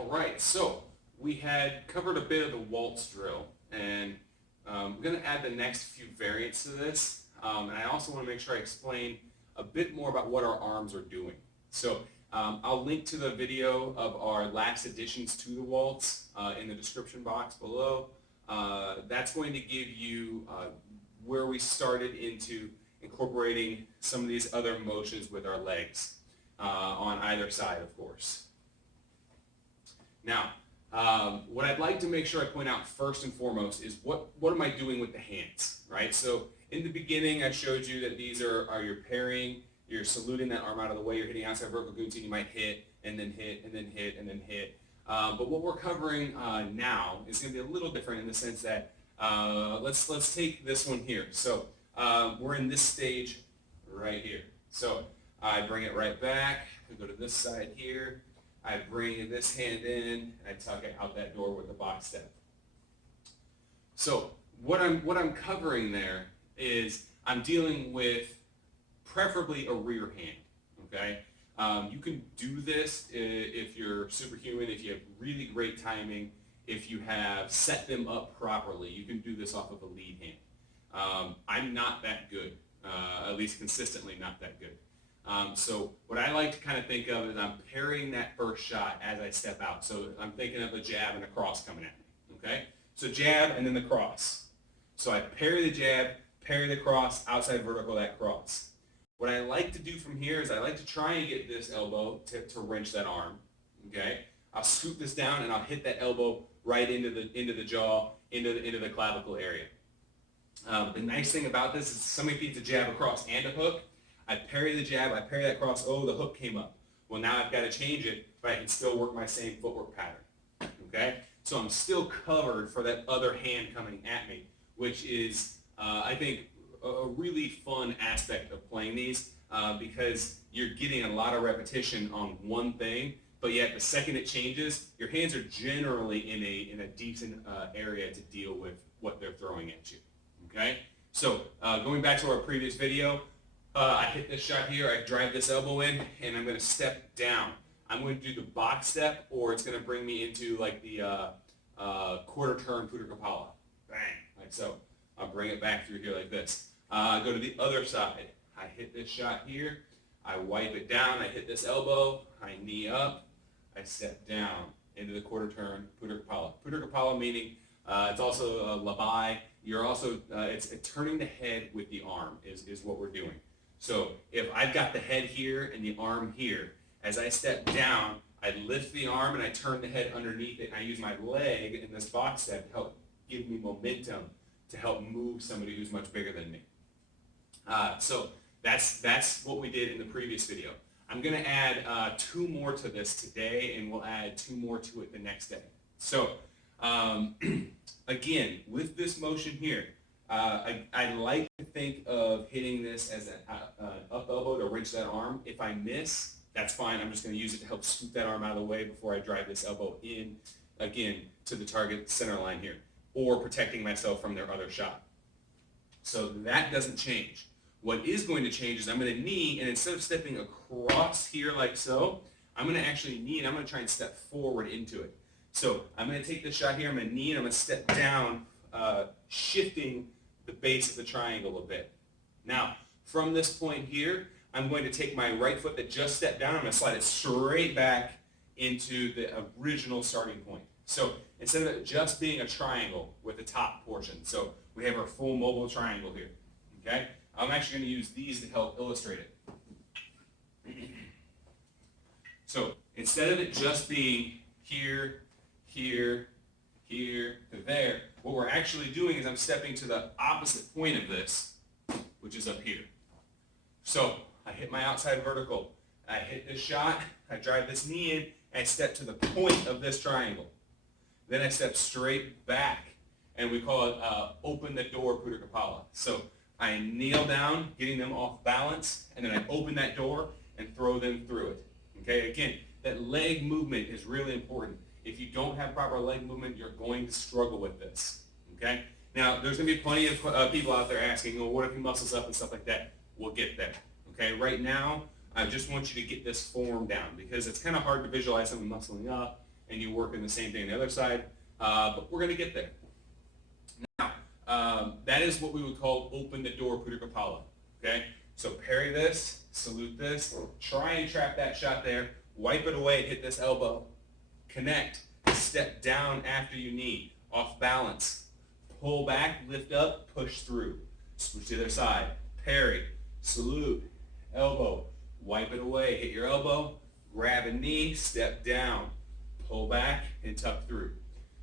All right, so we had covered a bit of the waltz drill, and we're going to add the next few variants to this. And I also want to make sure I explain a bit more about what our arms are doing. So I'll link to the video of our last additions to the waltz in the description box below. That's going to give you where we started into incorporating some of these other motions with our legs on either side, of course. Now, what I'd like to make sure I point out first and foremost is what am I doing with the hands, right? So in the beginning, I showed you that these are your parrying, you're saluting that arm out of the way, you're hitting outside vertical guillotine, and you might hit, and then hit, and then hit, and then hit. But what we're covering now is going to be a little different in the sense that let's take this one here. So we're in this stage right here. So I bring it right back, I go to this side here, I bring this hand in, and I tuck it out that door with the box step. So what I'm covering there is I'm dealing with preferably a rear hand, okay? You can do this if you're superhuman, if you have really great timing, if you have set them up properly. You can do this off of a lead hand. I'm not that good, at least consistently not that good. So what I like to kind of think of is I'm parrying that first shot as I step out. So I'm thinking of a jab and a cross coming at me, okay? So jab and then the cross. So I parry the jab, parry the cross, outside vertical, that cross. What I like to do from here is I like to try and get this elbow to wrench that arm, okay? I'll scoop this down and I'll hit that elbow right into the jaw, into the clavicle area. The nice thing about this is somebody feeds a jab across and a hook. I parry the jab, I parry that cross, oh, the hook came up. Well, now I've got to change it, but I can still work my same footwork pattern, okay? So I'm still covered for that other hand coming at me, which is, I think, a really fun aspect of playing these because you're getting a lot of repetition on one thing, but yet the second it changes, your hands are generally in a decent area to deal with what they're throwing at you, okay? So going back to our previous video, I hit this shot here, I drive this elbow in, and I'm going to step down. I'm going to do the box step, or it's going to bring me into like the quarter turn putter kepala. Bang, like so. I'll bring it back through here like this. Go to the other side. I hit this shot here, I wipe it down, I hit this elbow, I knee up, I step down into the quarter turn putter kepala. Putter kepala meaning it's also a labai. You're also, it's turning the head with the arm is what we're doing. So if I've got the head here and the arm here, as I step down, I lift the arm and I turn the head underneath it. I use my leg in this box step to help give me momentum to help move somebody who's much bigger than me. So that's what we did in the previous video. I'm going to add 2 more to this today, and we'll add 2 more to it the next day. So again, with this motion here, I like to think of hitting this as an up elbow to wrench that arm. If I miss, that's fine. I'm just going to use it to help scoop that arm out of the way before I drive this elbow in, again, to the target center line here, or protecting myself from their other shot. So that doesn't change. What is going to change is I'm going to knee, and instead of stepping across here like so, I'm going to actually knee, and I'm going to try and step forward into it. So I'm going to take this shot here, I'm going to knee, and I'm going to step down, shifting the base of the triangle a bit. Now, from this point here, I'm going to take my right foot that just stepped down, I'm going to slide it straight back into the original starting point. So instead of it just being a triangle with the top portion, so we have our full mobile triangle here, okay? I'm actually going to use these to help illustrate it. So instead of it just being here, here, here, to there, what we're actually doing is I'm stepping to the opposite point of this, which is up here. So I hit my outside vertical, I hit this shot, I drive this knee in, and I step to the point of this triangle. Then I step straight back, and we call it open the door putter kepala. So I kneel down, getting them off balance, and then I open that door and throw them through it. Okay, again, that leg movement is really important. If you don't have proper leg movement, you're going to struggle with this. Okay? Now, there's going to be plenty of people out there asking, well, what if he muscles up and stuff like that? We'll get there. Okay? Right now, I just want you to get this form down because it's kind of hard to visualize someone muscling up and you work in the same thing on the other side, but we're going to get there. Now, that is what we would call open the door putter kepala, okay? So parry this, salute this, try and trap that shot there, wipe it away, hit this elbow, connect, step down after you knee, off balance, pull back, lift up, push through, switch to the other side, parry, salute, elbow, wipe it away, hit your elbow, grab a knee, step down, pull back, and tuck through.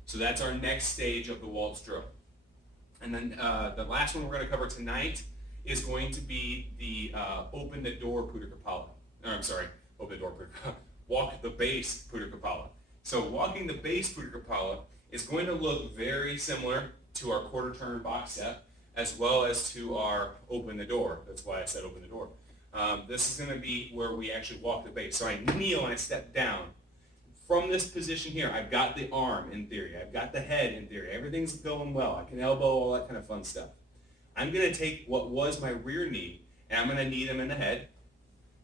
So that's our next stage of the waltz drill. And then the last one we're going to cover tonight is going to be the open the door putter kepala. Or I'm sorry, open the door putter kepala. Walk the base putter kepala. So walking the base putter kepala is going to look very similar to our quarter turn box step as well as to our open the door. That's why I said open the door. This is going to be where we actually walk the base. So I kneel and I step down. From this position here, I've got the arm in theory. I've got the head in theory. Everything's going well. I can elbow, all that kind of fun stuff. I'm going to take what was my rear knee, and I'm going to knee them in the head,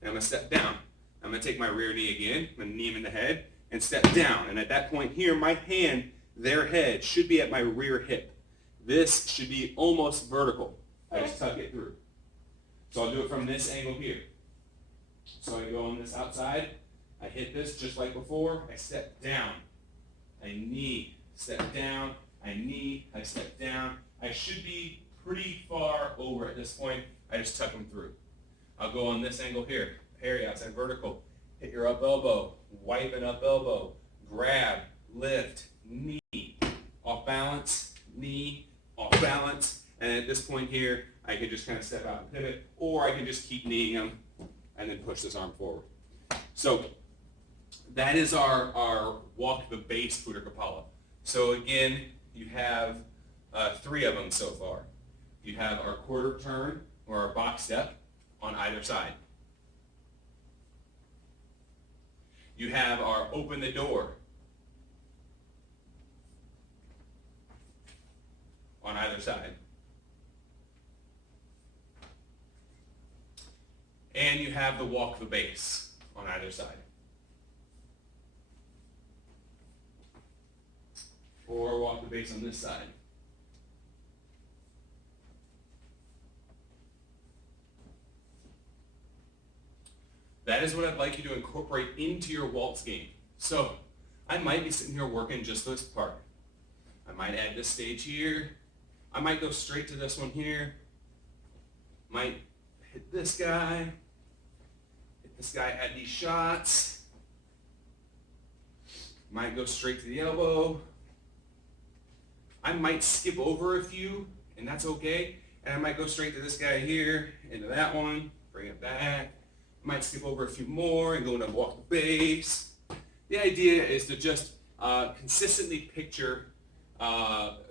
and I'm going to step down. I'm going to take my rear knee again, I'm going to knee them in the head, and step down. And at that point here, my hand, their head, should be at my rear hip. This should be almost vertical. I just tuck it through. So I'll do it from this angle here. So I go on this outside, I hit this just like before, I step down, I knee, step down, I knee, I step down. I should be pretty far over at this point, I just tuck them through. I'll go on this angle here, parry outside vertical, hit your up elbow, wipe an up elbow, grab, lift, knee, off balance, knee, off balance, and at this point here, I can just kind of step out and pivot, or I can just keep kneeing them and then push this arm forward. So that is our walk the base putter kepala. So again, you have 3 of them so far. You have our quarter turn or our box step on either side. You have our open the door on either side. And you have the walk the base on either side. Or walk the base on this side. That is what I'd like you to incorporate into your waltz game. So I might be sitting here working just this part. I might add this stage here. I might go straight to this one here. Might hit this guy. Hit this guy, add these shots. Might go straight to the elbow. I might skip over a few, and that's okay. And I might go straight to this guy here, into that one, bring it back. Might skip over a few more and go into walk the base. The idea is to just consistently picture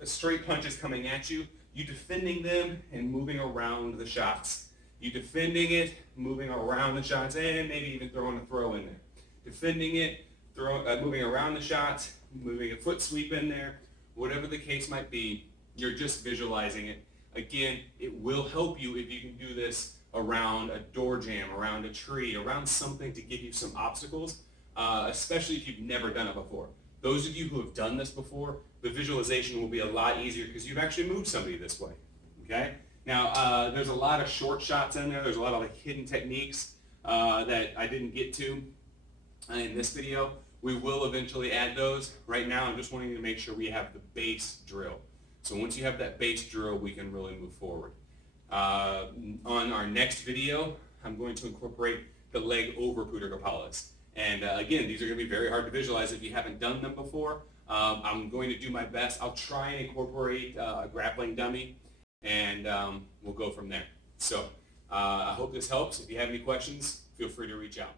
straight punches coming at you, you defending them and moving around the shots. You defending it, moving around the shots, and maybe even throwing a throw in there. Defending it, moving around the shots, moving a foot sweep in there, whatever the case might be, you're just visualizing it. Again, it will help you if you can do this around a door jamb, around a tree, around something to give you some obstacles, especially if you've never done it before. Those of you who have done this before, the visualization will be a lot easier because you've actually moved somebody this way, okay? Now, there's a lot of short shots in there. There's a lot of like hidden techniques that I didn't get to in this video. We will eventually add those. Right now, I'm just wanting to make sure we have the base drill. So once you have that base drill, we can really move forward. On our next video, I'm going to incorporate the leg over putter kepalas. And again, these are going to be very hard to visualize if you haven't done them before. I'm going to do my best. I'll try and incorporate a grappling dummy, and we'll go from there. So I hope this helps. If you have any questions, feel free to reach out.